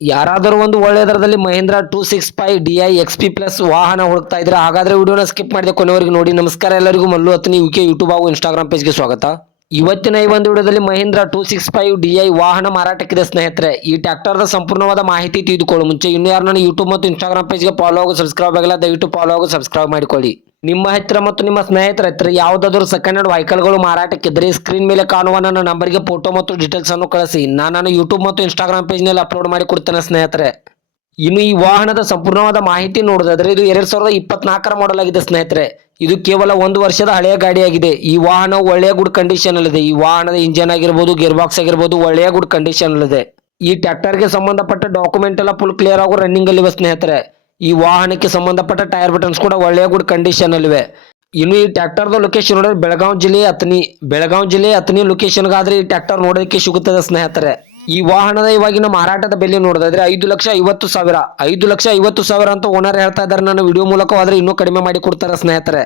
ಯಾರಾದರೂ ಒಂದು ಒಳ್ಳೆಯ ದರದಲ್ಲಿ ಮಹೇಂದ್ರ 265 DI XP ಪ್ಲಸ್ ವಾಹನ ಹುಡುಕ್ತಾ ಇದ್ರೆ ಹಾಗಾದ್ರೆ ವಿಡಿಯೋನ ಸ್ಕಿಪ್ ಮಾಡಿದೆ ಕೊನೆವರೆಗೂ ನೋಡಿ. ನಮಸ್ಕಾರ ಎಲ್ಲರಿಗೂ, ಮಲ್ಲು ಅತ್ನಿ UK ಯೂಟ್ಯೂಬ್ ಹಾಗೂ ಇನ್ಸ್ಟಾಗ್ರಾಮ್ ಪೇಜ್ಗೆ ಸ್ವಾಗತ. ಇವತ್ತಿನ ಈ ಒಂದು ವಿಡಿಯೋದಲ್ಲಿ ಮಹೇಂದ್ರ 265 DI ವಾಹನ ಮಾರಾಟಕ್ಕಿದೆ ಸ್ನೇಹಿತರೆ. ಈ ಟ್ರ್ಯಾಕ್ಟರ್ದ ಸಂಪೂರ್ಣವಾದ ಮಾಹಿತಿ ತಿಳಿದುಕೊಳ್ಳೋ ಮುಂಚೆ ಇನ್ನೂ ಯಾರು ನನ್ನ ಯೂಟ್ಯೂಬ್ ಮತ್ತು ಇನ್ಸ್ಟಾಗ್ರಾಮ್ ಪೇಜ್ಗೆ ಫಾಲೋ ಹಾಗೂ ಸಬ್ಸ್ಕ್ರೈಬ್ ಆಗಿಲ್ಲ, ದಯವಿಟ್ಟು ಫಾಲೋ ಹಾಗೂ ಸಬ್ಸ್ಕ್ರೈಬ್ ಮಾಡಿಕೊಳ್ಳಿ. ನಿಮ್ಮ ಹತ್ತಿರ ಮತ್ತು ನಿಮ್ಮ ಸ್ನೇಹಿತರ ಹತ್ತಿರ ಯಾವುದಾದರೂ ಸೆಕೆಂಡ್ ಹ್ಯಾಂಡ್ ವೆಹಿಕಲ್ಗಳು ಮಾರಾಟಕ್ಕಿದ್ದರೆ ಸ್ಕ್ರೀನ್ ಮೇಲೆ ಕಾಣುವ ನನ್ನ ನಂಬರ್ಗೆ ಫೋಟೋ ಮತ್ತು ಡೀಟೇಲ್ಸ್ ಅನ್ನು ಕಳಿಸಿ. ನಾನು ಯೂಟ್ಯೂಬ್ ಮತ್ತು ಇನ್ಸ್ಟಾಗ್ರಾಮ್ ಪೇಜ್ನಲ್ಲಿ ಅಪ್ಲೋಡ್ ಮಾಡಿ ಕೊಡ್ತೇನೆ ಸ್ನೇಹಿತರೆ. ಇನ್ನು ಈ ವಾಹನದ ಸಂಪೂರ್ಣವಾದ ಮಾಹಿತಿ ನೋಡೋದಾದ್ರೆ ಇದು 2024ರ ಮಾಡೆಲ್ ಆಗಿದೆ ಸ್ನೇಹಿತರೆ. ಇದು ಕೇವಲ 1 ವರ್ಷದ ಹಳೆಯ ಗಾಡಿಯಾಗಿದೆ. ಈ ವಾಹನ ಒಳ್ಳೆಯ ಗುಡ್ ಕಂಡೀಷನ್ ಅಲ್ಲಿದೆ. ಈ ವಾಹನದ ಇಂಜನ್ ಆಗಿರ್ಬೋದು, ಗೇರ್ ಬಾಕ್ಸ್ ಆಗಿರ್ಬೋದು ಒಳ್ಳೆಯ ಗುಡ್ ಕಂಡೀಷನ್ ಅಲ್ಲಿದೆ. ಈ ಟ್ರ್ಯಾಕ್ಟರ್ಗೆ ಸಂಬಂಧಪಟ್ಟ ಡಾಕ್ಯುಮೆಂಟ್ ಎಲ್ಲ ಫುಲ್ ಕ್ಲಿಯರ್ ಆಗೋ ರನ್ನಿಂಗ್ ಅಲ್ಲಿವೆ ಸ್ನೇಹಿತರೆ. ಈ ವಾಹನಕ್ಕೆ ಸಂಬಂಧಪಟ್ಟ ಟೈರ್ ಬಟನ್ಸ್ ಕೂಡ ಒಳ್ಳೆಯ ಗುಡ್ ಕಂಡೀಷನ್ ಅಲ್ಲಿವೆ. ಇನ್ನು ಈ ಟ್ರ್ಯಾಕ್ಟರ್ದ ಲೊಕೇಶನ್ ನೋಡಿದ್ರೆ ಬೆಳಗಾವಿ ಜಿಲ್ಲೆ ಅತನಿ ಲೊಕೇಶನ್ಗಾದ್ರೆ ಈ ಟ್ರ್ಯಾಕ್ಟರ್ ನೋಡೋದಕ್ಕೆ ಸಿಗುತ್ತದೆ ಸ್ನೇಹಿತರೆ. ಈ ವಾಹನದ ಇವಾಗಿನ ಮಾರಾಟದ ಬೆಲೆ ನೋಡೋದಾದ್ರೆ 5,50,000 ಅಂತ ಓನರ್ ಹೇಳ್ತಾ ಇದ್ದಾರೆ. ನನ್ನ ವಿಡಿಯೋ ಮೂಲಕ ಆದ್ರೆ ಇನ್ನೂ ಕಡಿಮೆ ಮಾಡಿ ಕೊಡ್ತಾರೆ ಸ್ನೇಹಿತರೆ.